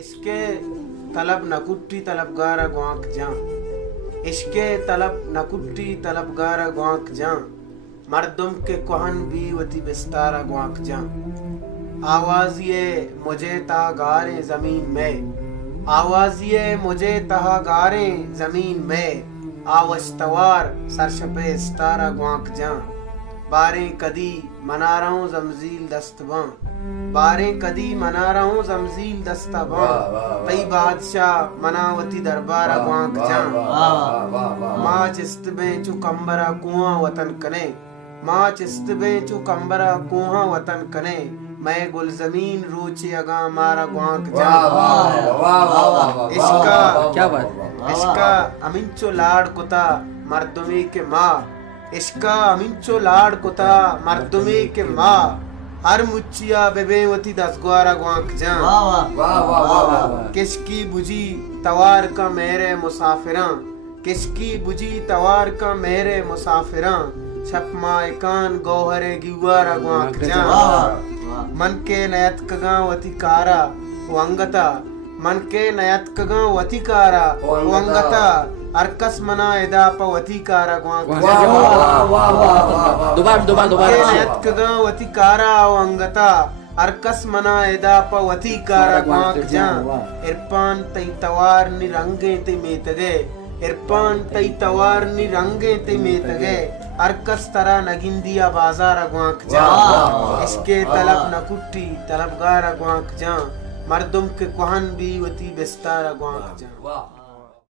इश्के तलब नकुट्टी तलबगारा ग्वांक जां, इश्के तलब नकुट्टी तलबगारा ग्वांक जां, मर्दुम के कोहन भी वती बिस्तारा ग्वांक जां। आवाज़िए मुझे तागारे ज़मीन में, आवाज़िए मुझे तहागारे ज़मीन में, आवश्तवार सरशपे इस्तारा ग्वांक जां। बारें कदी मना रहा जमजील दस्तबां, बारें कदी मना रहा जमजील दस्तबां, तई बादशाह मनावती दरबारा ग्वांक जां। माँ चिस्तबे चु कंबरा कुआं वतन कने, माँ चिस्तबे चु कंबरा कुआं वतन कने, मैं गुल जमीन रोचे अगा मारा ग्वांक जां। इसका क्या बात, इसका अमिंचो लाड़ कुता मर्दुमी के माँ, इसका अमिंचो लाड़ कुता मर्दुमी के माँ, हर मुच्चिया बेबेवती दसग्वारा ग्वांक जां। किसकी बुझी तवार का मेरे मुसाफिरां, किसकी बुझी तवार का मेरे मुसाफिरां, छपमायकान गौहरे गिवारा ग्वांक जां। मन के नयत कगा वती कारा वंगता, मन के नयत कगा वती कारा वंगता, अरकस मना एदा पवती कारा ग्वांक जां। दोबारा नयत कगा वती कारा वंगता, अरकस मना एदा पवती कारा ग्वांक जां। इरपान तई तवार नि रंगे ते मेतगे, इरपान तई तवार नि रंगे ते मेतगे, अरकस तरा नगिंदिया बाजारा ग्वांक जां। इसके तलब नकुट्टी तलबगारा ग्वांक जां, मर्दुम के कोहन भी वती बिस्तारा ग्वांक जां।